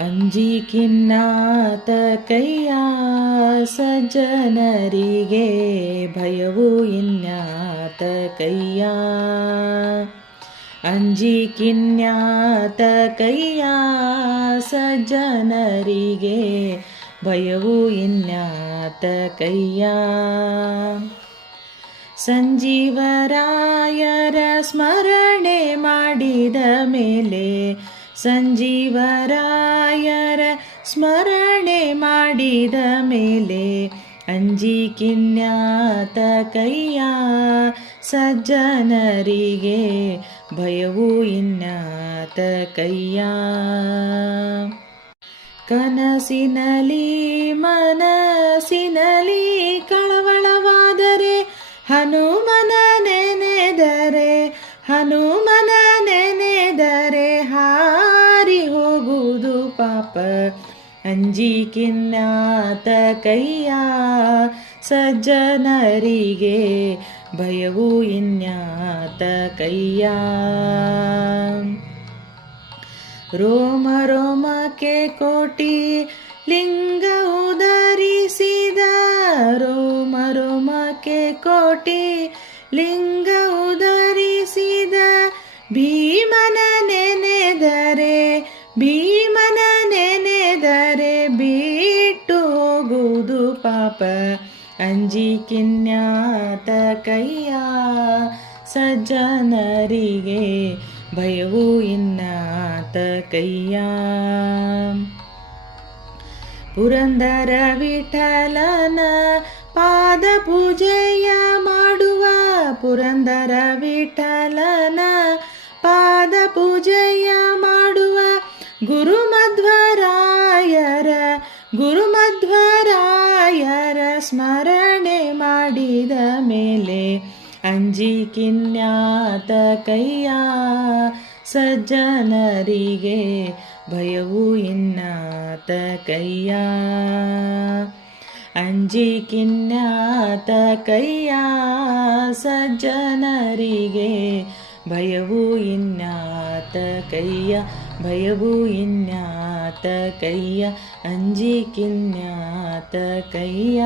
ಅಂಜಿಕಿನ್ನಾತ ಕೈಯ ಸಜ್ಜನರಿಗೆ ಭಯವು ಇನ್ಯಾತ ಕೈಯ. ಅಂಜಿಕಿನ್ಯಾತ ಕೈಯ ಸಜ್ಜನರಿಗೆ ಭಯವು ಇನ್ಯಾತ ಕೈಯ. ಸಂಜೀವರಾಯರ ಸ್ಮರಣೆ ಮಾಡಿದ ಮೇಲೆ ಸಂಜೀವರಾಯರ ಸ್ಮರಣೆ ಮಾಡಿದ ಮೇಲೆ ಅಂಜಿ ಕಿನ್ಯಾತ ಕೈಯ ಸಜ್ಜನರಿಗೆ ಭಯವು ಇನ್ಯಾತ ಕೈಯ. ಕನಸಿನಲಿ ಮನಸಿನಲಿ ಕಳವಳವಾದರೆ ಹನುಮನ ನೆನೆದರೆ ಹನುಮನ ಪಾಪ. ಅಂಜಿಕಿನ್ನಾತ ಕೈಯ ಸಜ್ಜನರಿಗೆ ಭಯವು ಇನ್ಯಾತ ಕೈಯ. ರೋಮ ರೋಮಕ್ಕೆ ಕೋಟಿ ಲಿಂಗ ಉದರಿಸಿದ ರೋಮ ರೋಮಕ್ಕೆ ಕೋಟಿ ಲಿಂಗ ಉದರಿಸಿದ ಭೀಮನ ನೆನೆದರೆ ಭೀಮನ ಹೋಗುವುದು ಪಾಪ. ಅಂಜಿಕಿನ್ಯಾತ ಕೈಯ ಸಜ್ಜನರಿಗೆ ಭಯವು ಇನ್ನಾತ ಕೈಯ. ಪುರಂದರ ವಿಠಲನ ಪಾದ ಪೂಜೆಯ ಮಾಡುವ ಪುರಂದರ ವಿಠಲನ ಪಾದ ಪೂಜೆಯ ಮಾಡುವ ಗುರುಮಧ್ವರಾಯರ ಗುರುಮಧ್ವರಾಯರ ಸ್ಮರಣೆ ಮಾಡಿದ ಮೇಲೆ ಅಂಜಿಕಿನ್ಯಾತ ಕೈಯ ಸಜ್ಜನರಿಗೆ ಭಯವು ಇನ್ನಾತ ಕೈಯ. ಅಂಜಿಕಿನ್ಯಾತ ಕೈಯ ಸಜ್ಜನರಿಗೆ ಭಯವು ಇನ್ನಾತ ಕೈಯ. ಭಯವು ಇನ್ಯಾತ ಕೈಯ ಅಂಜಿಕಿನ್ಯಾತ ಕೈಯ